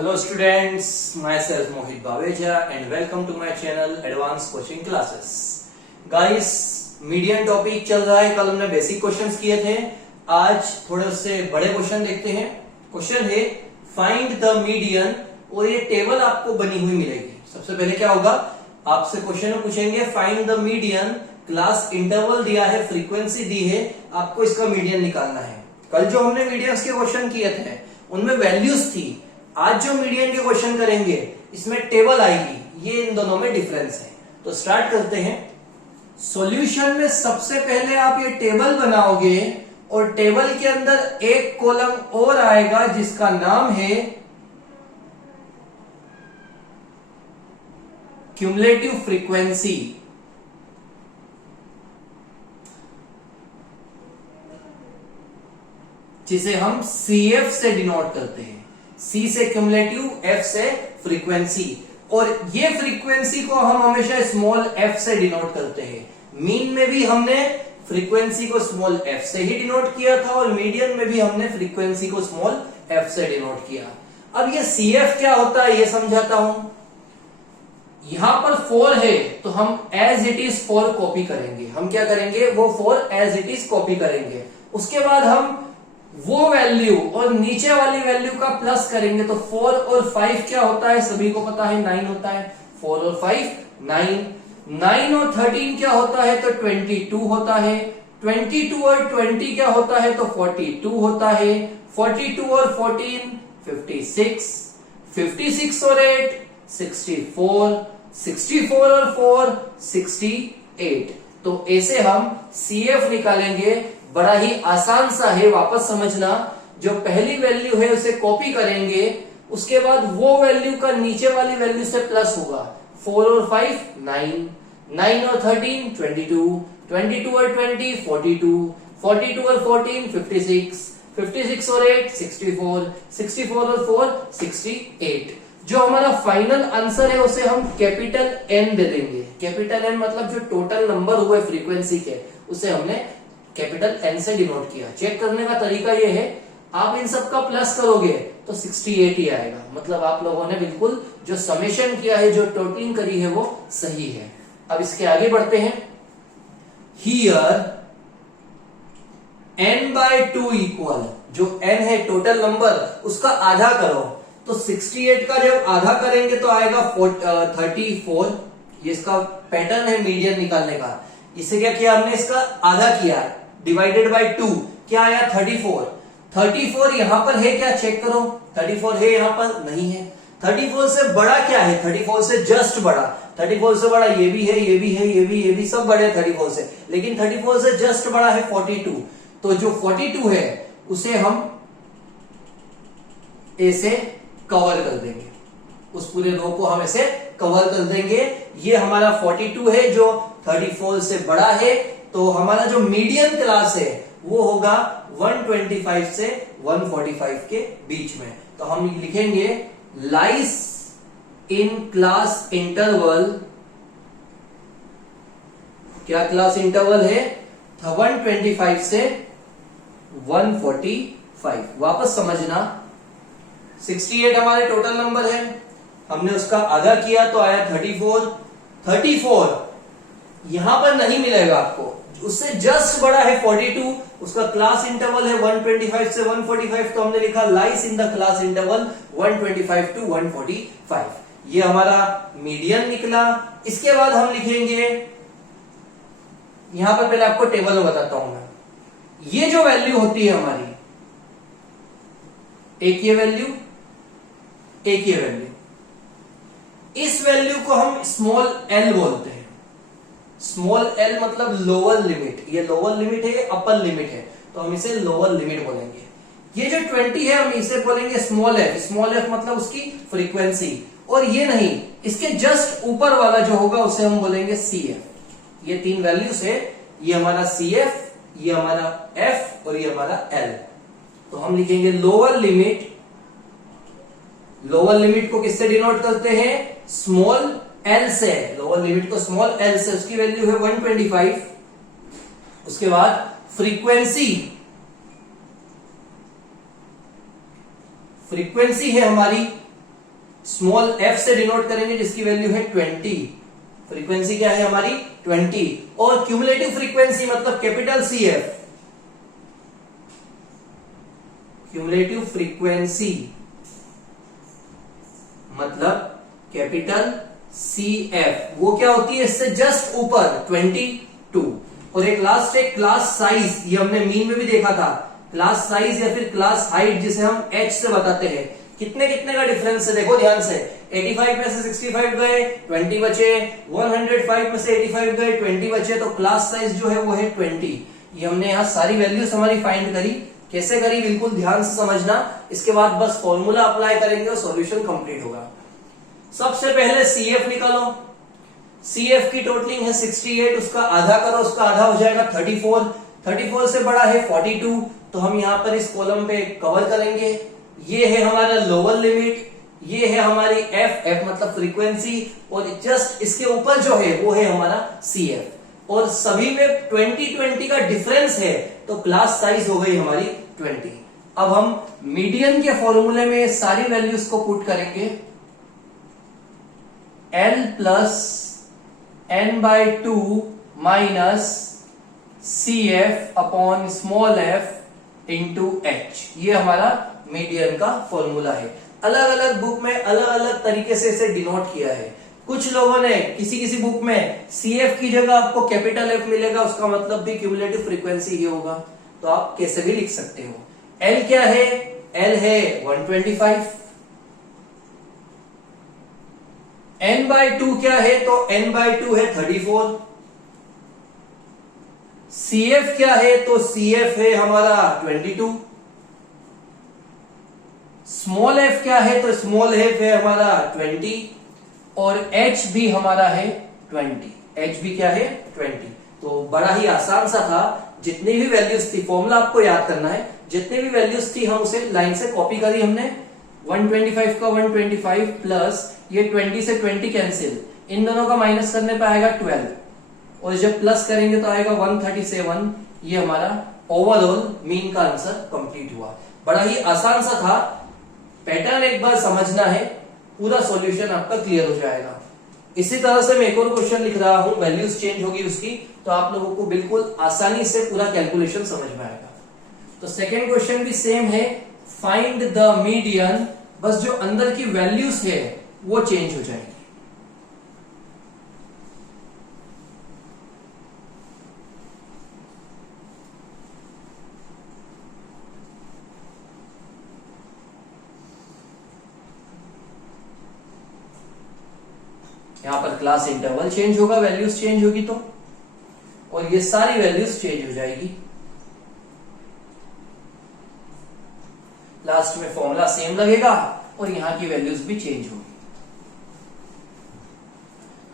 Hello students, myself Mohit Baweja and welcome to my channel Advanced Coaching Classes. Guys, median topic चल रहा है। कल हमने basic questions किए थे, आज थोड़े से बड़े क्वेश्चन देखते हैं। क्वेश्चन है फाइंड द मीडियन और ये टेबल आपको बनी हुई मिलेगी। सबसे पहले क्या होगा, आपसे क्वेश्चन में पूछेंगे find the median, class interval दिया है, फ्रीक्वेंसी दी है, आपको इसका मीडियन निकालना है। कल जो हमने मीडियंस के क्वेश्चन किए थे उनमें वैल्यूज थी, आज जो मीडियन के क्वेश्चन करेंगे इसमें टेबल आएगी। ये इन दोनों में डिफरेंस है। तो स्टार्ट करते हैं। सॉल्यूशन में सबसे पहले आप ये टेबल बनाओगे और टेबल के अंदर एक कॉलम और आएगा जिसका नाम है क्यूमुलेटिव फ्रीक्वेंसी, जिसे हम CF से डिनोट करते हैं। C से क्यूमुलेटिव, F से फ्रीक्वेंसी, और ये फ्रीक्वेंसी को हम हमेशा स्मॉल f से डिनोट करते हैं। मीन में भी हमने फ्रीक्वेंसी को स्मॉल f से ही डिनोट किया था और मीडियन में भी हमने फ्रीक्वेंसी को स्मॉल f से डिनोट किया। अब ये CF क्या होता है ये समझाता हूं। यहां पर 4 है तो हम एज इट इज 4 कॉपी करेंगे। हम क्या करेंगे, वो 4 एज इट इज कॉपी करेंगे। उसके बाद हम वो वैल्यू और नीचे वाली वैल्यू का प्लस करेंगे। तो 4 और 5 क्या होता है, सभी को पता है 9 होता है। 4 और 5 9, 9 और 13 क्या होता है, तो 22 होता है। 22 और 20 क्या होता है, तो 42 होता है। 42 और 14 56, 56 और 8 64, 64 और 4 68। तो ऐसे हम CF निकालेंगे। बड़ा ही आसान सा है, वापस समझना। जो पहली वैल्यू है उसे कॉपी करेंगे, उसके बाद वो वैल्यू का नीचे वाली वैल्यू से प्लस होगा। 4 और 5 9, 9 और 13 22, 22 और 20 42, 42 और 14 56, 56 और 8 64, 64 और 4 68। जो हमारा फाइनल आंसर है उसे हम कैपिटल N दे देंगे। कैपिटल N मतलब जो टोटल नंबर हुए फ्रीक्वेंसी के, उसे हमने कैपिटल N से डिनोट किया। चेक करने का तरीका ये है, आप इन सब का प्लस करोगे तो 68 ही आएगा। मतलब आप लोगों ने बिल्कुल जो समेशन किया है, जो टोटलिंग करी है वो सही है। अब इसके आगे बढ़ते हैं। हियर n/2 इक्वल, जो n है टोटल नंबर, उसका आधा करो। तो 68 का जब आधा करेंगे तो आएगा 34। ये इसका पैटर्न है मीडियन निकालने का। इसे क्या किया हमने, इसका आधा किया, डिवाइडेड बाय 2, क्या आया 34। 34 यहां पर है क्या, चेक करो। 34 है यहां पर, नहीं है। 34 से बड़ा क्या है, 34 से जस्ट बड़ा। 34 से बड़ा ये भी है, ये भी है, ये भी, ये भी, सब बड़े हैं 34 से। लेकिन 34 से जस्ट बड़ा है 42। तो जो 42 है उसे हम ऐसे कवर कर देंगे, उस पूरे रो को हम ऐसे कवर कर देंगे। ये हमारा 42 है जो 34 से बड़ा है। तो हमारा जो मीडियन क्लास है वो होगा 125 से 145 के बीच में। तो हम लिखेंगे लाइस इन क्लास इंटरवल। क्या क्लास इंटरवल है, 125 से 145। वापस समझना, 68 हमारे टोटल नंबर है, हमने उसका आधा किया तो आया 34। 34 यहां पर नहीं मिलेगा आपको, उससे जस्ट बड़ा है 42, उसका क्लास इंटरवल है 125 से 145। तो हमने लिखा lies in the class interval 125 to 145। ये हमारा मीडियन निकला। इसके बाद हम लिखेंगे, यहां पर पहले आपको टेबल में बताता हूं मैं। ये जो वैल्यू होती है हमारी, एक ये वैल्यू, एक ये वैल्यू, इस वैल्यू को हम स्मॉल l बोलते हैं। स्मॉल l मतलब लोअर लिमिट। ये लोअर लिमिट है, ये अपर लिमिट है, तो हम इसे लोअर लिमिट बोलेंगे। ये जो 20 है हम इसे बोलेंगे स्मॉल f। स्मॉल f मतलब उसकी फ्रीक्वेंसी। और ये नहीं, इसके जस्ट ऊपर वाला जो होगा उसे हम बोलेंगे CF। ये 3 वैल्यूज है, ये हमारा CF, ये हमारा f और ये हमारा l। तो हम लिखेंगे लोअर लिमिट। लोअर लिमिट को किससे डिनोट करते हैं, स्मॉल l से। लोअर लिमिट को स्मॉल l से, उसकी वैल्यू है 125। उसके बाद फ्रीक्वेंसी, फ्रीक्वेंसी है हमारी स्मॉल एफ से डिनोट करेंगे जिसकी वैल्यू है 20। फ्रीक्वेंसी क्या है हमारी 20। और क्यूमुलेटिव फ्रीक्वेंसी मतलब capital C F, cumulative frequency मतलब कैपिटल सी एफ, वो क्या होती है इससे जस्ट ऊपर 22। और एक लास्ट है क्लास साइज, ये हमने मीन में भी देखा था, क्लास साइज या फिर क्लास हाइट जिसे हम एच से बताते हैं। कितने कितने का डिफरेंस है देखो ध्यान से, 85 में से 65 गए 20 बचे, 105 में से 85 गए 20 बचे, तो क्लास साइज जो है वो है 20। ये हमने यहाँ सारी वैल्यूज हमारी फाइंड करी। कैसे करी बिल्कुल ध्यान से समझना, इसके बाद बस फॉर्मूला अप्लाई करेंगे और सॉल्यूशन कंप्लीट होगा। सबसे पहले CF निकालो। CF की टोटलिंग है 68, उसका आधा करो, उसका आधा हो जाएगा 34। 34 से बड़ा है 42, तो हम यहां पर इस कॉलम पे कवर करेंगे। ये है हमारा लोअर लिमिट, ये है हमारी F मतलब फ्रीक्वेंसी, और जस्ट इसके ऊपर जो है वो है हमारा CF। और सभी में 20 का डिफरेंस है, तो क्लास साइज हो गई हमारी 20। अब हम मीडियन के फॉर्मूले में सारी वैल्यूज को पुट करेंगे। L plus n/2 minus CF upon small f into h, ये हमारा मीडियन का फॉर्मूला है। अलग अलग बुक में अलग अलग तरीके से इसे डिनोट किया है। कुछ लोगों ने किसी बुक में CF की जगह आपको कैपिटल F मिलेगा, उसका मतलब भी क्यूमुलेटिव फ्रीक्वेंसी ही होगा, तो आप कैसे भी लिख सकते हो। L क्या है, L है 125। n/2 क्या है, तो n/2 है 34। CF क्या है, तो CF है हमारा 22। स्मॉल f क्या है, तो स्मॉल f है हमारा 20। और h भी हमारा है 20। h भी क्या है 20। तो बड़ा ही आसान सा था, जितनी भी वैल्यूज थी, फॉर्मूला आपको याद करना है, जितनी भी वैल्यूज थी हम उसे लाइन से कॉपी करी हमने। 125 का 125 प्लस ये 20 से 20 कैंसिल, इन दोनों का माइनस करने पे आएगा 12, और जब प्लस करेंगे तो आएगा 137। ये हमारा ओवरऑल मीन का आंसर कंप्लीट हुआ। बड़ा ही आसान सा था, पैटर्न एक बार समझना है, पूरा सॉल्यूशन आपका क्लियर हो जाएगा। इसी तरह से मैं एक और क्वेश्चन लिख रहा हूं, वैल्यूज चेंज होगी उसकी, तो आप लोगों को बिल्कुल आसानी से पूरा कैलकुलेशन समझ में आएगा। तो सेकेंड क्वेश्चन भी सेम है, फाइंड द मीडियन, बस जो अंदर की वैल्यूज है वो चेंज हो जाएगी। यहां पर क्लास इंटरवल चेंज होगा, वैल्यूज चेंज होगी तो, और ये सारी वैल्यूज चेंज हो जाएगी। लास्ट में फॉर्मूला सेम लगेगा और यहां की वैल्यूज भी चेंज होगी।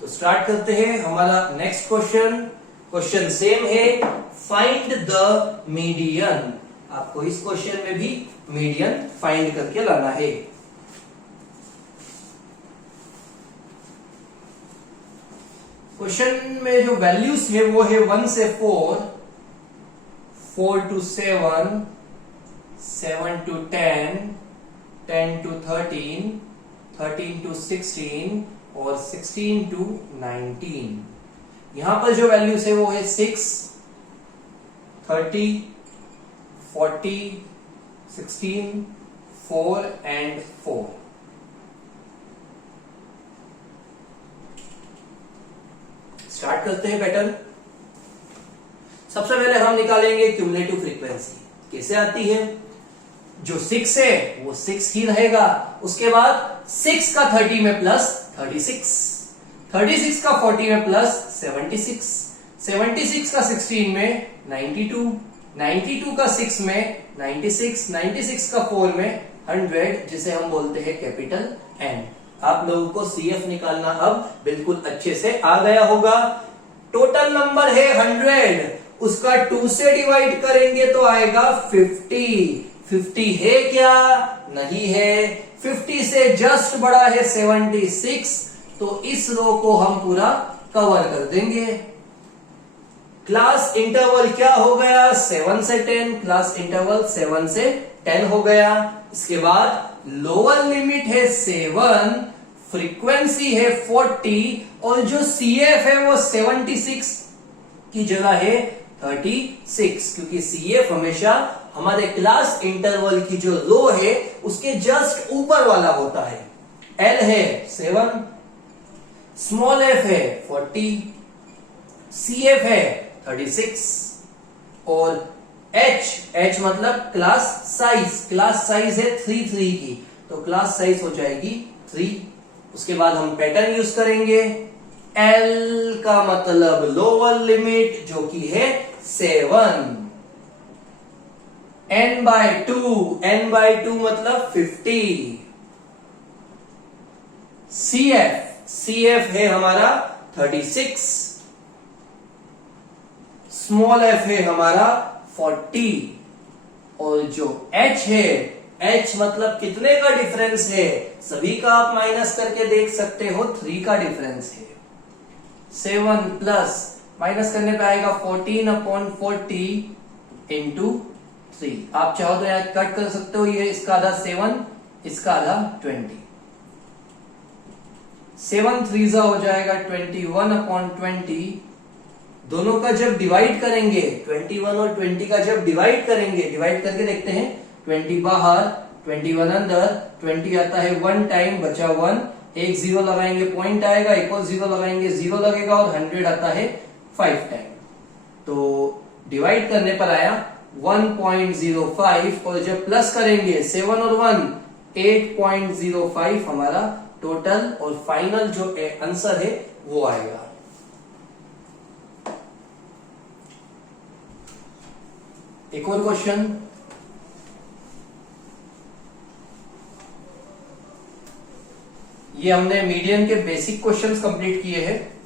तो स्टार्ट करते हैं हमारा नेक्स्ट क्वेश्चन। क्वेश्चन सेम है, फाइंड द मीडियन। आपको इस क्वेश्चन में भी मीडियन फाइंड करके लाना है। क्वेश्चन में जो वैल्यूज है वो है 1 से 4, 4 to 7, 7 to 10, 10 to 13, 13 to 16 और 16 to 19। यहां पर जो वैल्यूज है वो है 6, 30, 40, 16, 4 and 4। स्टार्ट करते हैं पैटर्न। सबसे पहले हम निकालेंगे क्यूमुलेटिव फ्रीक्वेंसी। कैसे आती है, जो 6 है वो 6 ही रहेगा, उसके बाद 6 का 30 में प्लस 36, 36 का 40 में प्लस 76, 76 का 16 में 92, 92 का 6 में 96, 96 का 4 में 100, जिसे हम बोलते हैं कैपिटल N। आप लोगों को CF निकालना अब बिल्कुल अच्छे से आ गया होगा। टोटल नंबर है 100, उसका 2 से डिवाइड करेंगे तो आएगा 50। 50 है क्या, नहीं है। 50 से जस्ट बड़ा है 76, तो इस रो को हम पूरा कवर कर देंगे। क्लास इंटरवल क्या हो गया, 7 से 10, क्लास इंटरवल 7 से 10 हो गया। इसके बाद लोअर लिमिट है 7, फ्रीक्वेंसी है 40 और जो CF है वो 76 की जगह है 36, क्योंकि CF हमेशा हमारे क्लास इंटरवल की जो रो है उसके जस्ट ऊपर वाला होता है। L है 7, स्मॉल f है 40, CF है 36 और H मतलब क्लास साइज है 3 की, तो क्लास साइज हो जाएगी 3। उसके बाद हम पैटर्न यूज करेंगे। L का मतलब लोअर लिमिट जो कि है 7, n/2 मतलब 50, CF है हमारा 36, स्मॉल f है हमारा 40 और जो H है, H मतलब कितने का डिफरेंस है, सभी का आप माइनस करके देख सकते हो, 3 का डिफरेंस है। 7 प्लस माइनस करने पे आएगा 14/40 इंटू 3। आप चाहो तो यहाँ कट कर सकते हो, ये इसका आधा 7, इसका आधा 20। 7 3 हो जाएगा 21/20। दोनों का जब डिवाइड करेंगे, 21 और 20 का जब डिवाइड करेंगे, डिवाइड करके देखते हैं, 20 बाहर 21 अंदर, 20 आता है 1 टाइम, बचा 1, एक 0 लगाएंगे पॉइंट आएगा, एक और 0 लगाएंगे 0 लगेगा और 100 आता है 5 टाइम। तो डिवाइड करने पर आया 1.05 और जब प्लस करेंगे 7 और 1 8.05 हमारा टोटल और फाइनल जो आंसर है वो आएगा। एक और क्वेश्चन, ये हमने मीडियन के बेसिक क्वेश्चंस कंप्लीट किए हैं।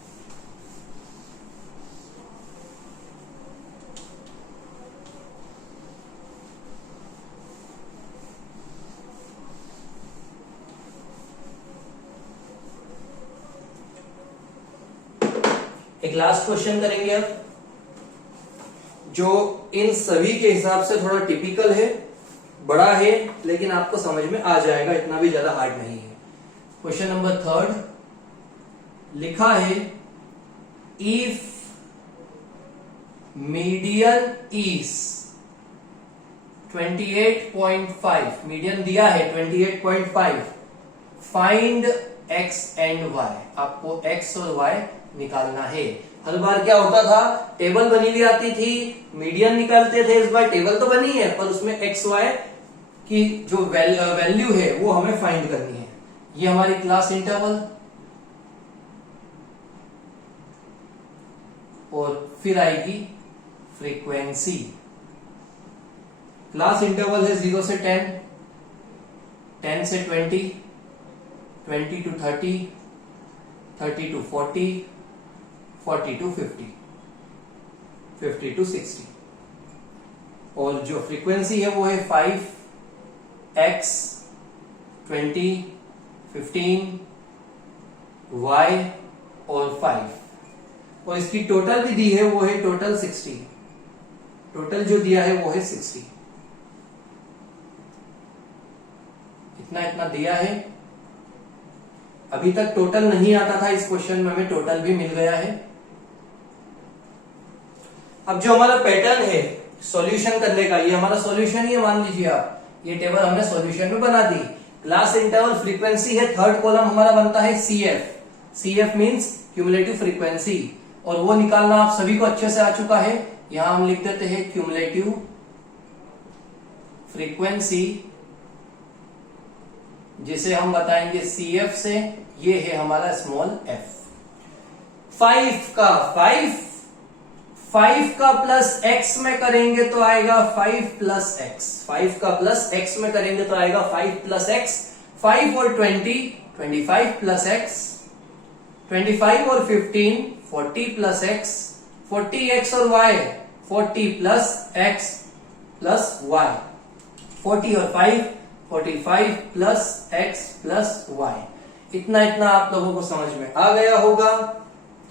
एक लास्ट क्वेश्चन करेंगे अब, जो इन सभी के हिसाब से थोड़ा टिपिकल है, बड़ा है, लेकिन आपको समझ में आ जाएगा, इतना भी ज्यादा हार्ड नहीं है। क्वेश्चन नंबर 3 लिखा है, इफ मीडियन इज 28.5, मीडियन दिया है 28.5, फाइंड x एंड y। आपको x और y निकालना है। हर बार क्या होता था, टेबल बनी हुई आती थी, मीडियन निकालते थे। इस बार टेबल तो बनी है पर उसमें x y की जो वैल्यू है वो हमें फाइंड करनी है। ये हमारी क्लास इंटरवल और फिर आएगी फ्रीक्वेंसी। क्लास इंटरवल है 0 से 10, 10 से 20, 20 to 30, 30 to 40, 40 to 50, 50 to 60 और जो फ्रीक्वेंसी है वो है 5x 20 15 y और 5 और इसकी टोटल भी दी है वो है टोटल 60। टोटल जो दिया है वो है 60। इतना दिया है। अभी तक टोटल नहीं आता था, इस क्वेश्चन में हमें टोटल भी मिल गया है। अब जो हमारा पैटर्न है सॉल्यूशन करने का, ये हमारा सॉल्यूशन ही है, मान लीजिए आप, ये टेबल हमने सॉल्यूशन में बना दी। क्लास इंटरवल फ्रीक्वेंसी है, थर्ड कॉलम हमारा बनता है CF मींस क्यूमुलेटिव फ्रीक्वेंसी, और वो निकालना आप सभी को अच्छे से आ चुका है। यहां हम लिख देते हैं क्यूमुलेटिव फ्रीक्वेंसी, जिसे हम बताएंगे CF से, ये है हमारा स्मॉल f। 5 का प्लस x में करेंगे तो आएगा 5 प्लस x। 5 का प्लस x में करेंगे तो आएगा 5 प्लस x। 5 और 20 25 प्लस x, 25 और 15 40 प्लस x, 40x और y 40 plus x plus y, 40 और 5 45 प्लस x प्लस y। इतना आप लोगों को समझ में आ गया होगा।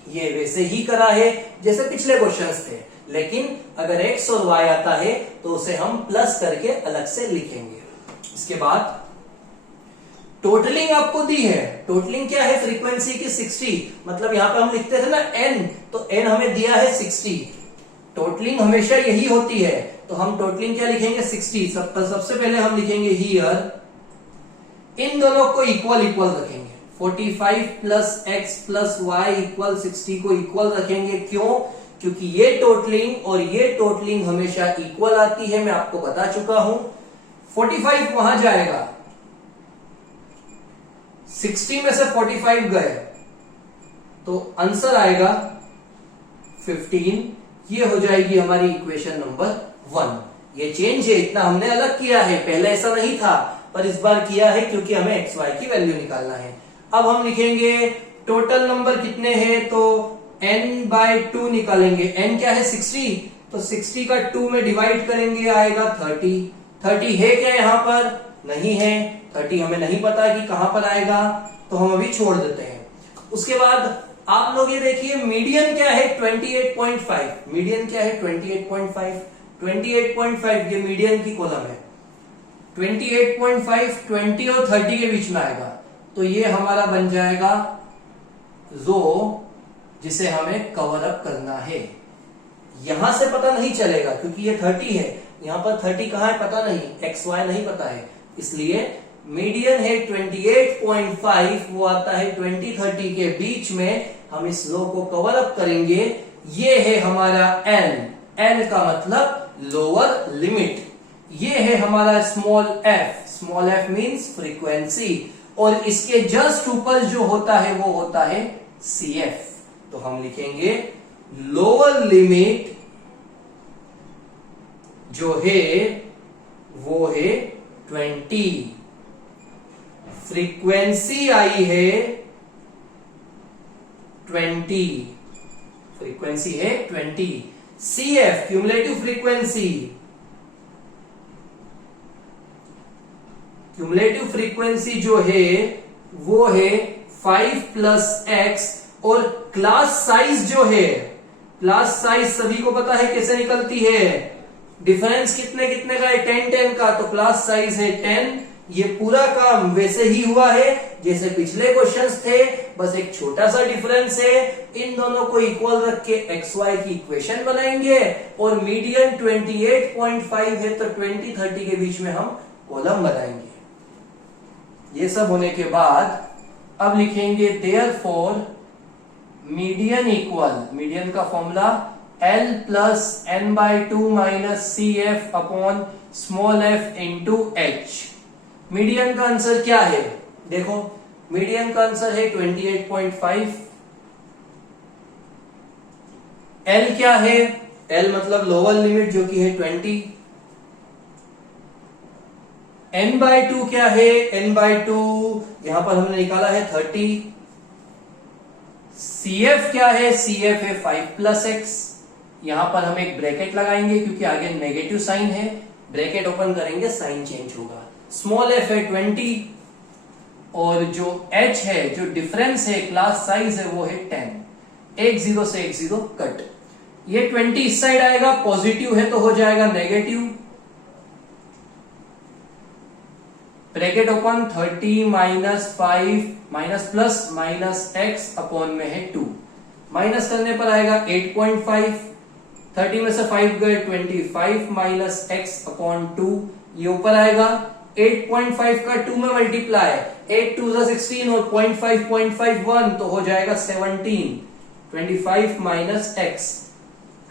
ये वैसे ही करा है जैसे पिछले क्वेश्चंस थे, लेकिन अगर x और y आता है तो उसे हम प्लस करके अलग से लिखेंगे। इसके बाद टोटलिंग आपको दी है, टोटलिंग क्या है फ्रीक्वेंसी की 60, मतलब यहां पे हम लिखते थे ना n, तो n हमें दिया है 60, टोटलिंग हमेशा यही होती है, तो हम टोटलिंग क्या लिखेंगे 60। सबसे पहले हम लिखेंगे हियर, इन दोनों को इक्वल इक्वल रखेंगे, 45 plus x plus y equal 60 को इक्वल रखेंगे। क्यों? क्योंकि ये टोटलिंग और ये टोटलिंग हमेशा इक्वल आती है, मैं आपको बता चुका हूं। 45 वहां जाएगा, 60 में से 45 गए तो आंसर आएगा 15। ये हो जाएगी हमारी इक्वेशन नंबर 1। ये चेंज है, इतना हमने अलग किया है, पहले ऐसा नहीं था पर इस बार किया है क्योंकि हमें एक्स वाई की वैल्यू निकालना है। अब हम लिखेंगे टोटल नंबर कितने हैं, तो n/2 निकालेंगे। n क्या है 60, तो 60 का 2 में डिवाइड करेंगे आएगा 30। 30 है क्या यहाँ पर? नहीं है, 30 हमें नहीं पता कि कहां पर आएगा, तो हम अभी छोड़ देते हैं। उसके बाद आप लोग ये देखिए मीडियन क्या है 28.5, मीडियन क्या है 28.5, 28.5 ये मीडियन की कॉलम है। 28.5 20 और 30 के बीच में आएगा, तो ये हमारा बन जाएगा रो जिसे हमें कवर अप करना है। यहां से पता नहीं चलेगा क्योंकि ये 30 है, यहां पर 30 कहां है पता नहीं, एक्स वाई नहीं पता है, इसलिए मीडियन है 28.5, वो आता है 20-30 के बीच में। हम इस रो को कवर अप करेंगे, ये है हमारा n, n का मतलब लोअर लिमिट। ये है हमारा स्मॉल f मींस फ्रीक्वेंसी, और इसके जस्ट ऊपर जो होता है वो होता है CF। तो हम लिखेंगे लोअर लिमिट जो है वो है 20, फ्रीक्वेंसी आई है 20, फ्रीक्वेंसी है 20, CF cumulative frequency, cumulative frequency जो है वो है 5 प्लस एक्स, और क्लास साइज जो है, क्लास साइज सभी को पता है कैसे निकलती है, डिफरेंस कितने कितने का है 10-10 का, तो क्लास साइज है 10। ये पूरा काम वैसे ही हुआ है जैसे पिछले क्वेश्चंस थे, बस एक छोटा सा डिफरेंस है। इन दोनों को इक्वल रख के एक्स वाई की इक्वेशन बनाएंगे, और मीडियन 28.5 है तो 20-30 के बीच में हम कॉलम बनाएंगे। ये सब होने के बाद अब लिखेंगे देयरफॉर मीडियन इक्वल, मीडियन का formula L plus n/2 minus CF upon small f into h। Median का आंसर क्या है? देखो मीडियन का आंसर है 28.5। L क्या है? L मतलब लोअर लिमिट जो कि है 20। n/2 क्या है? n/2 यहां पर हमने निकाला है 30। CF क्या है? CF है 5 प्लस एक्स। यहां पर हम एक ब्रैकेट लगाएंगे क्योंकि आगे नेगेटिव साइन है, ब्रैकेट ओपन करेंगे साइन चेंज होगा। स्मॉल f है 20, और जो h है, जो डिफरेंस है, क्लास साइज है वो है 10। एक 0 से एक 0 कट, ये 20 इस साइड आएगा, पॉजिटिव है तो हो जाएगा negative, bracket open 30 minus 5 minus plus minus x upon में है 2, माइनस करने पर आएगा 8.5, 30 में से 5 गए 25 माइनस एक्स अपॉन 2, ये ऊपर आएगा 8.5 का 2 में मल्टीप्लाई, 8 2 16 और 0.5 तो हो जाएगा 17, 25 माइनस एक्स,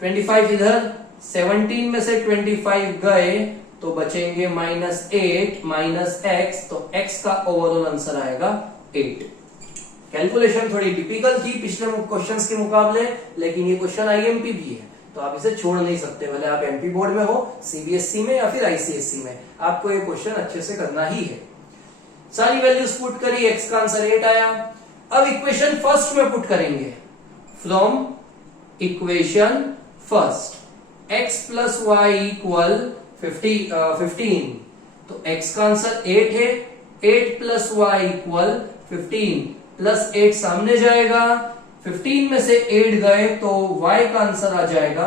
25 इधर, 17 में से 25 गए तो बचेंगे -8 माइनस एक्स, तो x का ओवरऑल आंसर आएगा 8। कैलकुलेशन थोड़ी टिपिकल थी पिछले क्वेश्चंस के मुकाबले, लेकिन ये क्वेश्चन आईएमपी भी है तो आप इसे छोड़ नहीं सकते, भले आप एमपी बोर्ड में हो, सीबीएसई में या फिर आईसीएसई में, आपको ये क्वेश्चन अच्छे से करना ही है। सारी वैल्यूज पुट करी, एक्स का आंसर 8 आया। अब इक्वेशन फर्स्ट में पुट करेंगे, from equation first x plus y equal 15, तो x का आंसर 8 है, 8 प्लस वाई इक्वल 15 प्लस 8 सामने जाएगा, 15 में से 8 गए तो y का आंसर आ जाएगा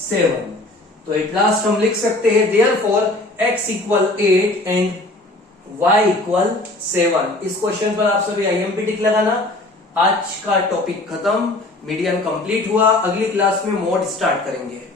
7। तो एट लास्ट हम लिख सकते हैं therefore x equal 8 and y equal 7। इस क्वेश्चन पर आप सभी IMP टिक लगाना। आज का टॉपिक खत्म, मीडियन कंप्लीट हुआ। अगली क्लास में मोड स्टार्ट करेंगे।